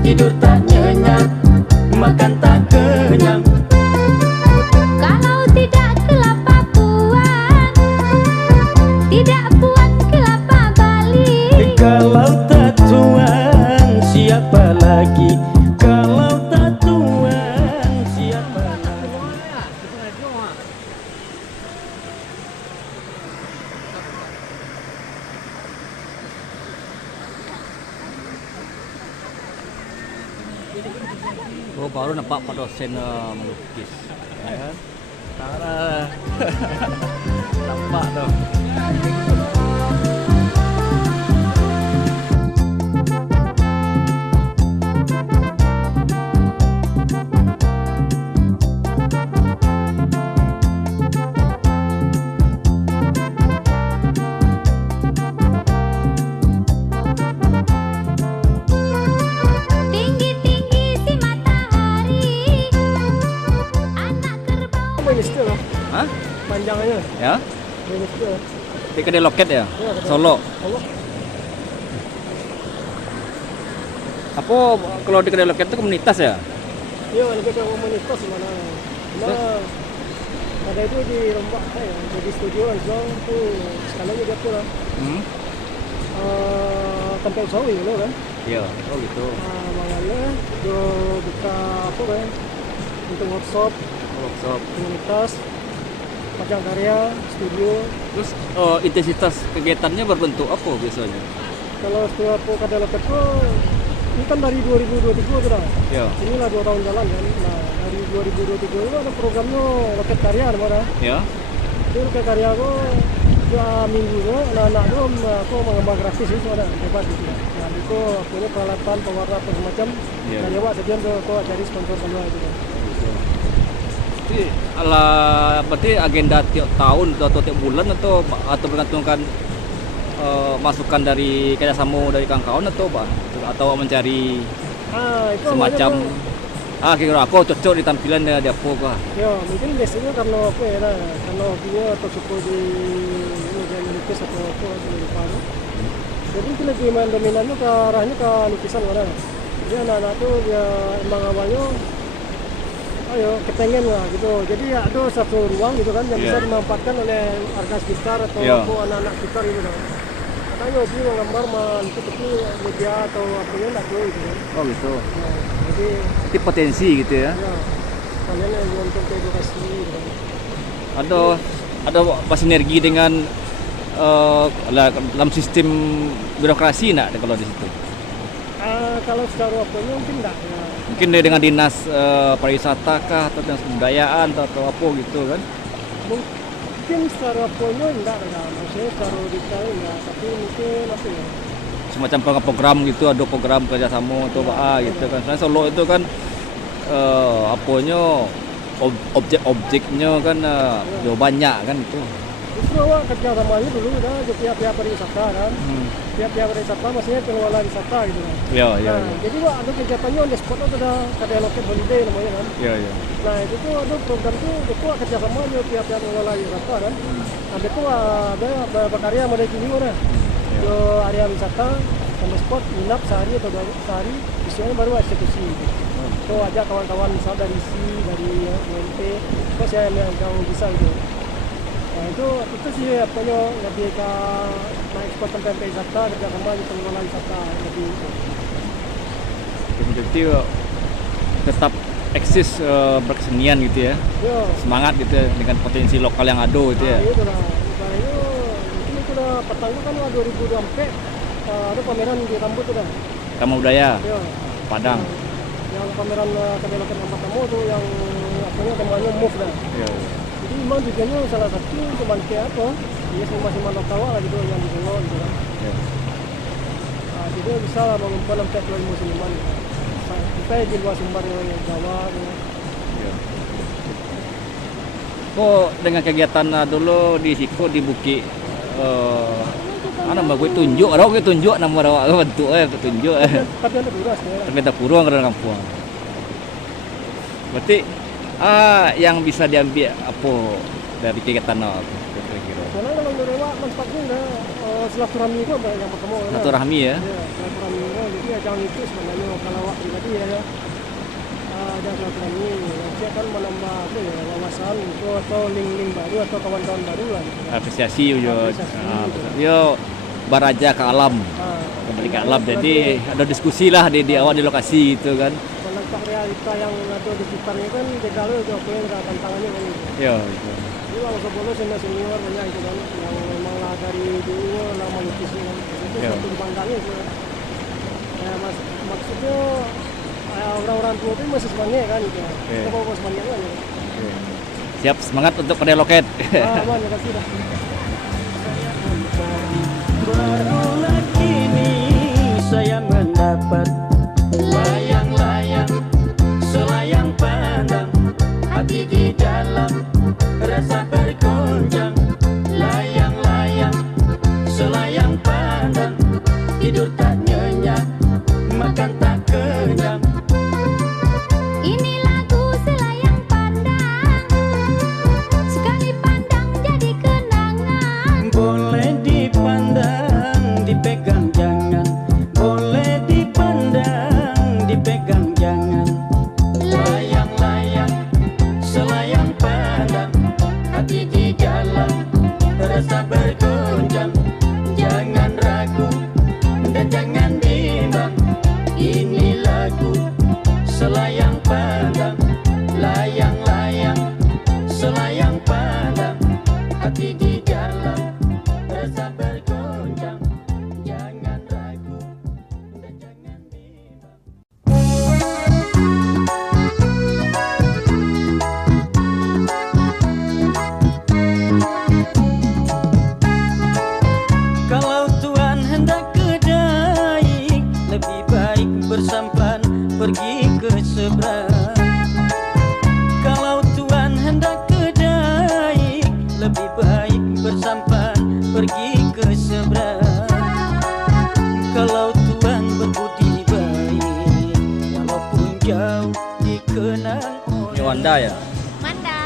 tidur tak nyenyak, makan tak kenyang. Kalau tidak kelapa puan, tidak puan kelapa bali. Kalau tak tuan, siapa lagi? Kalau tak tuan, siapa lagi? Oh, baru nampak Pak dosen melukis. Ya kan? Tara. Nampak tuh. Tinggi-tinggi si matahari, anak kerbau. Minister lah, Hah? panjangnya Ya? minister. Di kedai loket ya? Ya, kedai. Solo. Allah. Apa kalau di kedai loket itu komunitas ya? Ya, lebih ke komunitas mana. Nah, ada itu di Lombok saya, jadi studio Azong tu sekarang juga tu lah. Hmm? Tempat usaha gitu kan. Iya. Oh gitu. Makanya dia buka apa kan untuk workshop Workshop. komunitas, pajang karya, studio. Terus intensitas kegiatannya berbentuk apa biasanya? Kalau setelah aku kada loket tu, ini kan dari 2023 tu dah. Ya. Inilah 2 tahun jalan kan. Nah, dari 2023 itu ada programnya loket karya namanya. Ya. Itu loket karya aku 2 minggu tu, anak-anak tu aku menggambar grafis itu ada hebat gitu. Nah, itu aku ni peralatan, pewarna apa semacam. Ya. Dan lewat sedian tu aku cari sponsor keluar itu kan. Jadi berarti agenda tiap tahun atau tiap bulan atau bergantungkan masukan dari kerjasama dari kawan-kawan atau mencari Itu semacam namanya kira aku cocok di tampilannya di apa kah? ya mungkin biasanya karena apa ya lah, karena hobinya atau suka di media melukis atau apa atau lupa tu. Jadi mungkin lebih dominannya ke arahnya ke lukisan mana. Jadi anak-anak tu dia emang awalnya kepengen lah gitu. Jadi ada satu ruang gitu kan yang Yeah. bisa dimanfaatkan oleh warga sekitar atau Yeah. apa anak-anak sekitar gitu kan. Katanya hobi menggambar itu tapi media atau apa ya enggak tahu gitu kan. Oh gitu. Nah, jadi Itu potensi gitu ya. ya kalian yang untuk edukasi gitu kan. Ada apa sinergi dengan dalam sistem birokrasi nak kalau di situ? Kalau secara apanya mungkin enggak ya. Mungkin dengan dinas pariwisata kah atau dinas kebudayaan atau apa gitu kan? Mungkin secara apanya enggak ya. Maksudnya secara detail enggak, tapi mungkin apa ya. Semacam program gitu, ada program kerjasama atau apa gitu kan. Soalnya Solo itu kan apanya objek-objeknya kan banyak kan itu. Justru awak kerja samanya dulu dah ke pihak-pihak pariwisata kan. Pihak-pihak pariwisata maksudnya pengelola wisata gitu kan. Ya, ya. Nah, jadi wah ada kegiatannya on the spot tu dah kada loket holiday namanya kan. Ya, ya. Nah itu tuh ada program tu itu kerja sama dengan pihak-pihak pengelola wisata kan. Ada tu ada berkarya model gini mana. Yo area wisata on the spot nginap sehari atau 2 sehari, besoknya baru eksekusi. So ajak kawan-kawan misal dari ISI, dari UMP, terus yang bisa gitu. Nah itu sih apanya lebih ke ekspor tempat wisata kerja sama dengan pengelola wisata lebih. Jadi tetap eksis berkesenian gitu ya. Yo. Semangat gitu ya, dengan potensi lokal yang ada gitu ya. Itu lah. Makanya mungkin itu dah petang itu kan 2024 ada pameran di Rambut tu dah. Taman Budaya Ya. Padang. Yang pameran kedai loket yang pertama tu yang apanya namanya Move dah. Ya. Jadi memang tujuannya salah satu untuk bangkit apa? Dia seniman lokal lah gitu yang di Solo gitu kan. Ya. Jadi bisa lah mengumpul sampai 2,000 seniman. Sampai di luar Sumbar yang Jawa gitu. Ya. Kok dengan kegiatan dulu di Siko di Bukit nama gue tunjuk, gue tunjuk nama rawak bentuk tunjuk Tapi ada dua sebenarnya. ternyata purung ke kampung. Berarti yang bisa diambil apa dari kegiatan kira-kira? Karena kalau menurut awak manfaatnya dah silaturahmi itu yang pertama. Silaturahmi ya. Ya, silaturahmi itu jadi ajang itu sebenarnya kalau awak pribadi silaturahmi nanti akan menambah apa ya wawasan itu atau link-link baru atau kawan-kawan baru lah gitu. Apresiasi yo. Apresiasi. Yo baraja ke alam. Kembali ke alam. Jadi ada diskusi lah di awal di lokasi gitu kan. Menangkap realita yang ada di sekitarnya kan dekalu itu apa yang tantangannya kan gitu. Yo. Jadi kalau sebelum senior banyak itu kan yang memang lah dari dulu lah melukis kan. Itu Iya. satu dipandangnya itu. Ya maksudnya orang-orang tua itu masih semangat kan gitu. Kita mau semangat kan. Siap, semangat untuk kedai loket. Aman, makasih dah. Barulah kini saya mendapat layang-layang, selayang pandang, hati di dalam rasa bergoncang. Layang-layang, selayang pandang, tidur tak nyenyak, makan tak kenyang. Ini lagu selayang pandang, sekali pandang jadi kenangan. Boleh dipandang, dipegang jangan. Boleh dipandang, dipegang jangan. Layang-layang, selayang pandang, hati di dalam rasa bergoncang. Jangan ragu dan jangan bimbang. Ini lagu selayang pandang. Layang-layang, selayang pandang, hati di dalam rasa bergoncang. Jangan ragu dan jangan bimbang. Kalau Tuhan hendak kedai, lebih baik bersampan pergi ke seberang. Kalau Tuhan hendak kedai, lebih baik bersampan pergi ke seberang. Kalau Tuhan berbudi baik, walaupun jauh dikenang Ini oleh Wanda ya. Manda.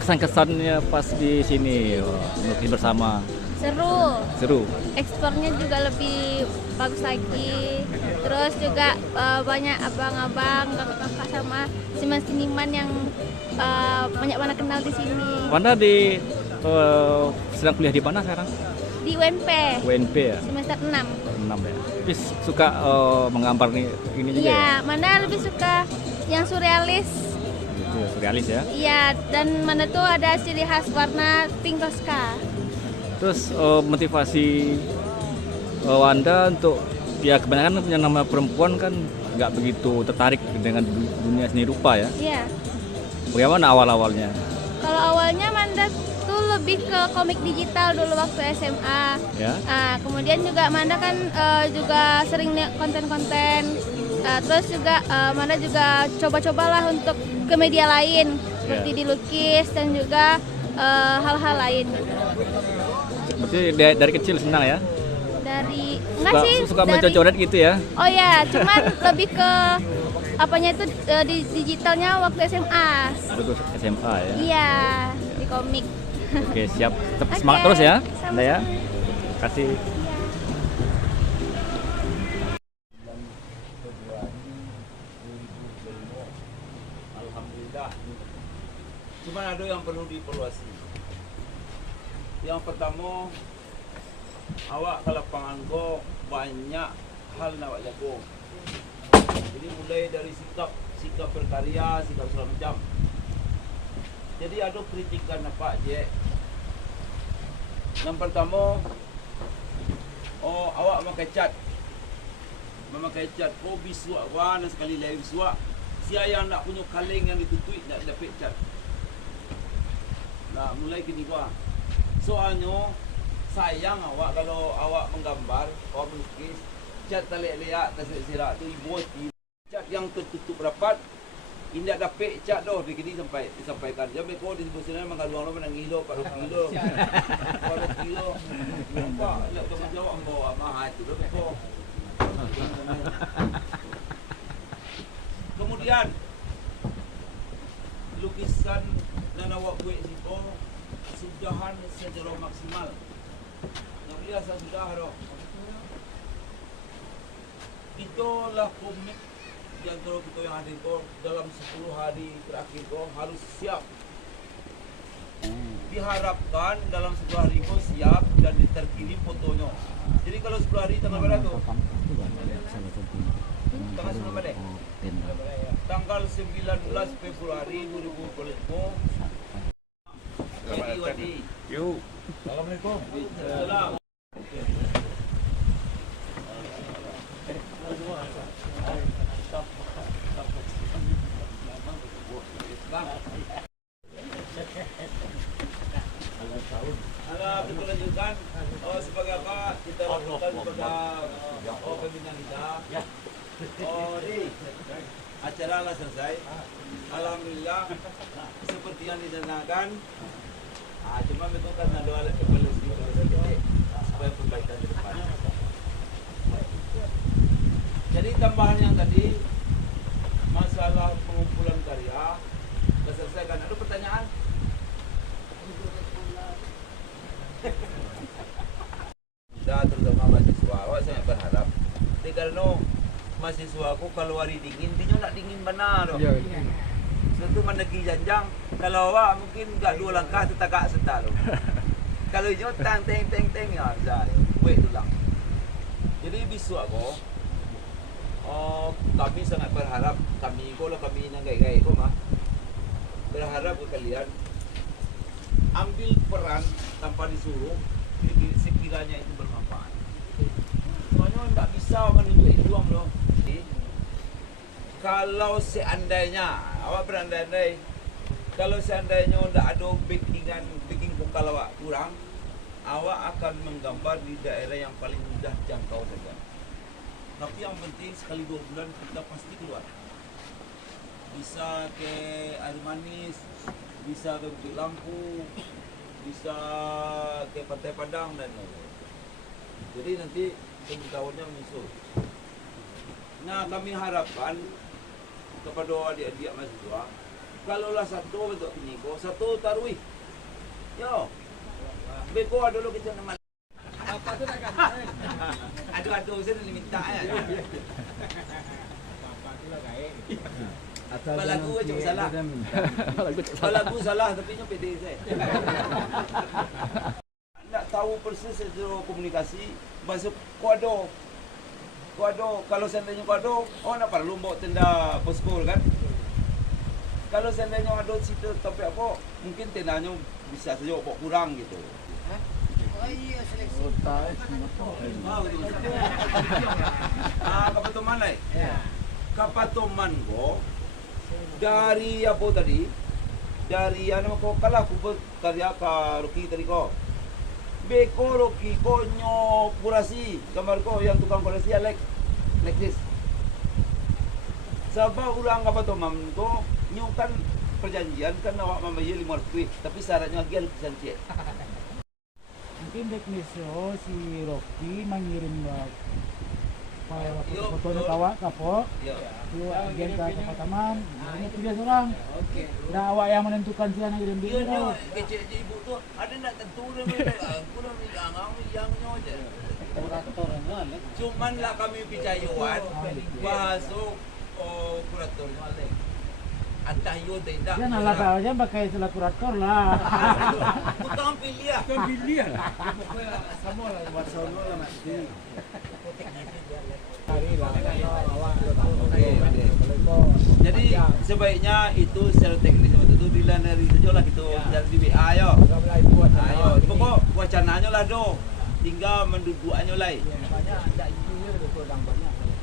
Kesan-kesannya pas di sini melukis bersama. Seru. Ekspornya juga lebih bagus lagi. Terus juga banyak abang-abang, kakak-kakak sama seniman-seniman yang banyak mana kenal di sini. Wanda sedang kuliah di mana sekarang? Di UNP UNP ya. semester 6. 6 ya. Tapi suka menggambar nih ini juga ya. Iya, Manda lebih suka yang surrealis. Itu ya, surrealis ya. Iya, dan Manda tuh ada ciri khas warna pink Tosca. Terus motivasi Wanda untuk ya kebanyakan yang nama perempuan kan nggak begitu tertarik dengan dunia seni rupa ya. Iya. Bagaimana awal-awalnya? Kalau awalnya Manda tuh lebih ke komik digital dulu waktu SMA. Ya. Kemudian juga Manda kan juga sering lihat konten-konten. Terus juga Manda juga coba-cobalah untuk ke media lain seperti dilukis dan juga hal-hal lain. Berarti dari kecil senang ya? Suka Suka mencoret gitu ya? Oh ya, cuman lebih ke apanya itu di digitalnya waktu SMA. Betul SMA ya? Iya, di komik. Oke siap, tetap Oke, semangat terus ya sama-sama. Anda ya. Kasih. Alhamdulillah. Cuma ada yang perlu dievaluasi. Yang pertama, awak ke lapangan go banyak hal nak awak jago. Jadi mulai dari sikap berkarya, sikap segala macam. Jadi ada kritikan apa je. Yang pertama, awak memakai cat. Memakai cat, bisuak warna sekali lagi bisuak. Sia yang nak punya kaleng yang ditutui nak dapat cat. Nah, mulai kini gua. Soalnya sayang awak kalau awak menggambar, awak melukis, cat talik-liak, tersirat tu ibu cat yang tertutup rapat. Indak dapat cat doh di kini disampaikan. Jadi kau disebut sini mengaluang lo menang kilo, 4 kilo. 4 kilo. Nampak nak tengah jawab bawa mahal tu dah. Kemudian lukisan dan awak buat situ sudahan secara maksimal. Nak biasa sudah roh. Itulah komik yang kalau kita yang hadir kok dalam 10 hari terakhir kok harus siap. Diharapkan dalam 10 hari kok siap dan terkirim fotonya. Jadi kalau 10 hari tanggal berapa tuh? Tanggal 10 berapa? Tanggal 19 Februari 2025. Jadi Wadi. Yuk. Assalamualaikum. Salam. Kita lanjutkan sebagai apa kita lakukan kepada pimpinan kita. Di acara lah selesai. Alhamdulillah seperti yang direncanakan. Cuma itu kan ada alat evaluasi supaya perbaikan ke depan. Jadi tambahan yang tadi masalah pengumpulan karya sudah selesaikan. Ada pertanyaan? Kita terutama mahasiswa, awak sangat berharap. Jadi karena mahasiswa aku kalau hari dingin, dia nak dingin benar. Tentu mendeki janjang. Kalau awak mungkin enggak 2 langkah tetagak setar. Kalau hijau tang ya bisa. Wait tulang. Jadi bisu aku. Kami sangat berharap kami nang gai-gai ko mah. Berharap ke kalian ambil peran tanpa disuruh sekiranya itu bermanfaat. Soalnya enggak bisa menunjuk uang loh. Kalau seandainya awak berandai-andai, kalau seandainya tidak ada backing vokal awak kurang, awak akan menggambar di daerah yang paling mudah jangkau saja. Tapi yang penting sekali 2 bulan kita pasti keluar. Bisa ke Air Manis, bisa ke Bukit Lampu, bisa ke Pantai Padang dan lain-lain. Jadi nanti pemberitahuannya menyusul. Nah, kami harapkan kepada adik-adik mahasiswa, kalaulah satu bentuk penyigo, satu tarwih. Yo, beko ada lo kita nama. Apa tu nak kan? Aduh, saya dah minta ya. Kalau lagu cuma salah. Kalau lagu salah tapi nya pede saya. Nak tahu persis secara komunikasi bahasa kodo. Kalau seandainya kodo, nak perlu bawa tenda posko kan? Kalau seandainya ada situ tapi apa, mungkin tendanya bisa saja bawa kurang gitu. Oh iya, seleksi. Kapatuman lah. Kapatuman ko dari apa tadi? Dari ano ko kalah ko karya ka Rocky tadi ko. Beko Rocky ko nyo kurasi gambar ko yang tukang kurasi like this. Sabah ulang kapatuman ko nyo kan perjanjian kan awak membayar 500 tapi syaratnya lagi perjanjian. Mungkin teknisnya si Rocky mengirim fotonya kawan kapok, itu agen ke taman, hanya 3 orang. Dah awak yang menentukan siapa yang kirim dia. Iya, kecil ibu tu ada nak tentu dia. Aku nak yang aja. Cuman lah kami percayaan bahasa kuratornya lagi. Antah yo tidak. Dia nak lakukan aja pakai istilah kurator lah. Tukang pilih. Sama lah buat sono lah mesti. Jadi sebaiknya itu secara teknis itu dilanari saja lah gitu dari di WA ayo. Ayo, pokok wacananya lah do. Tinggal mendudukannya lah.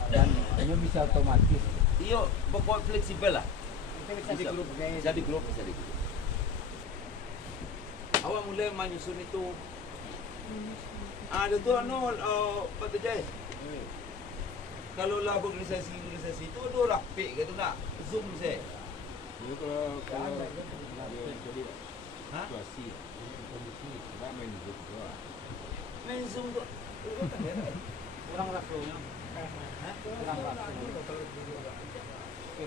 Dan ini bisa otomatis. Iyo, pokok fleksibel lah. Bisa di grup. Awak mulai menyusun itu. Ada tu Pak Tejai. Kalau lah organisasi itu ada rapi gitu nak zoom saya. Kalau jadi situasi kondisi tidak main zoom doa. Main zoom tu. Kurang rakyatnya. Kurang rakyat.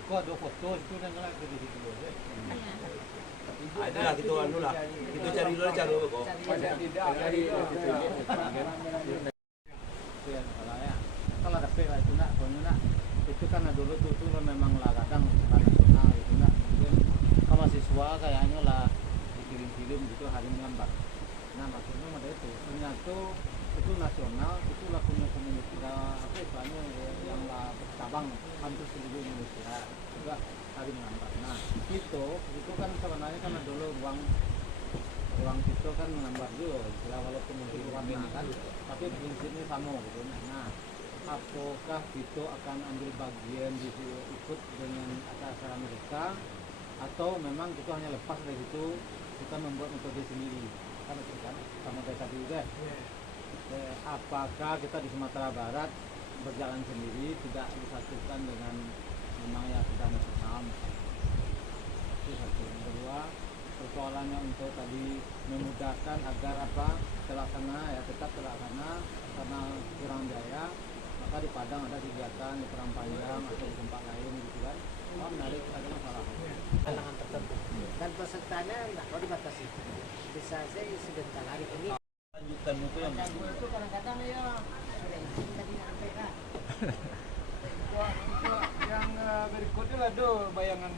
Kau ada foto itu dan kalau di situ. Ada lah kita anu lah. Kita cari dulu cara kok. Kalau ada pera itu nak, kalau nak itu kan dulu tuh memang lah kadang nasional gitu kan, mungkin sama siswa kayaknya lah dikirim film gitu hari menggambar. Nah maksudnya ada itu ternyata itu nasional, itu lah punya komunitas apa istilahnya yang lah cabang hampir seluruh Indonesia juga hari menggambar. Nah itu kan sebenarnya kan dulu ruang itu kan menggambar juga ya, walaupun mungkin warna kan, tapi prinsipnya sama gitu. Nah apakah itu akan ambil bagian di situ, ikut dengan acara mereka, atau memang itu hanya lepas dari situ kita membuat metode sendiri kan itu kan sama kayak tadi juga. Apakah kita di Sumatera Barat berjalan sendiri, tidak disatukan dengan memang ya sudah nasional? Itu satu. Yang kedua, persoalannya untuk tadi memudahkan agar apa terlaksana ya tetap terlaksana karena kurang biaya, maka di Padang ada kegiatan di Perang Panjang atau di tempat lain gitu kan. Menarik, ada masalah halangan tertentu dan pesertanya nggak mau dibatasi, bisa saya sebentar hari ini lanjutan itu yang itu kadang-kadang ya tadi sampaikan yang berikutnya lah do bayangan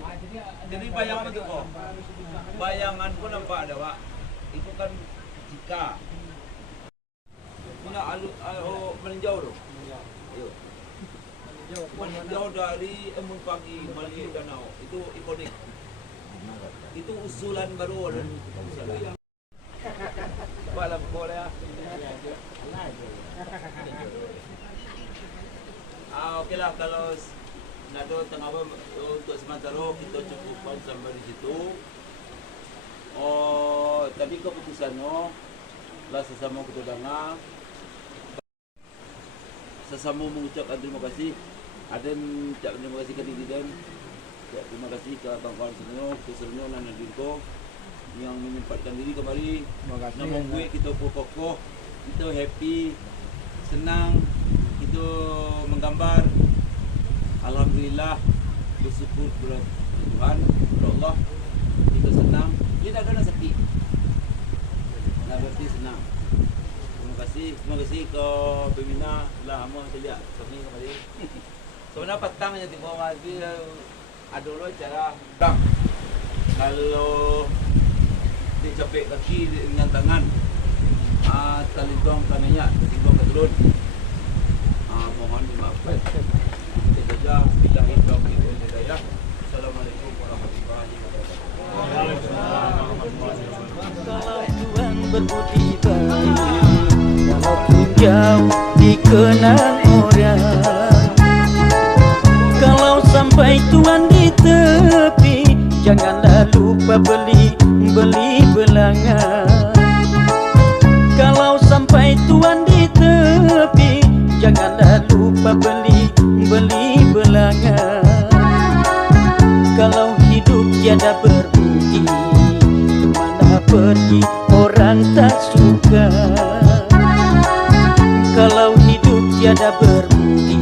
makasih. Jadi bayangan itu kok, bayangan pun nampak ada Pak, itu kan jika punya meninjau tuh, meninjau dari embun pagi melalui danau, itu ikonik, itu usulan baru kan? Malam boleh ya. Oke lah, kalau nado tengah untuk sementara kita cukupkan sampai di situ. Tadi keputusannya lah sesama ketudangan, sesama mengucapkan terima kasih. Ada yang mengucapkan terima kasih ke Diden. Ya, terima kasih ke kawan-kawan semua, khususnya Nana Dirko yang menyempatkan diri kembali. Namun gue kita kokoh, kita happy, senang, kita menggambar. Alhamdulillah, bersyukur kepada Tuhan, kepada Allah, kita senang. Kita ada sakit, nah berarti senang. Terima kasih ke pembina lah, kamu lihat kami kembali. Sebenarnya petangnya tiba mati ada dulu cara bang. Kalau dicapek kaki dengan tangan, tali tuang tangannya, tali tuang ke turun. Mohon dimaafkan. Itu saja. Bismillahirrahmanirrahim. Assalamualaikum warahmatullahi wabarakatuh. Kalau Tuhan berbudi baik, walaupun jauh dikenal orang. Kalau sampai Tuhan di tepi, janganlah lupa beli belangan. Kalau sampai Tuhan di tepi, janganlah lupa beli belangan. Kalau hidup tiada berbudi, kemana pergi orang tak suka. Kalau hidup tiada berbudi,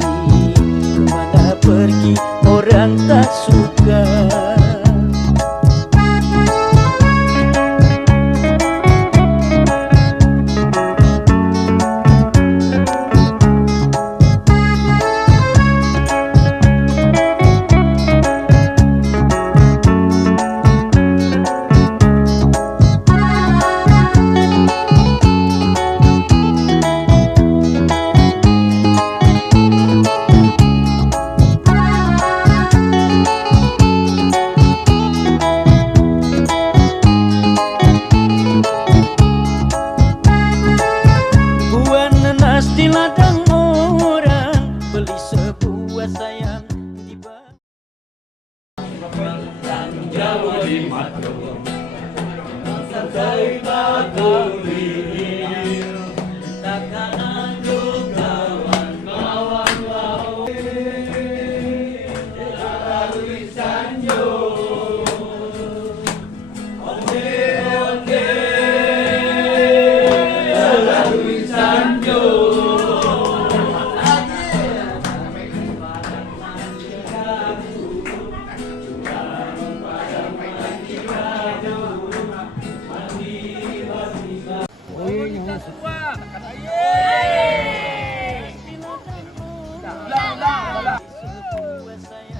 kemana pergi orang tak suka. gue sayang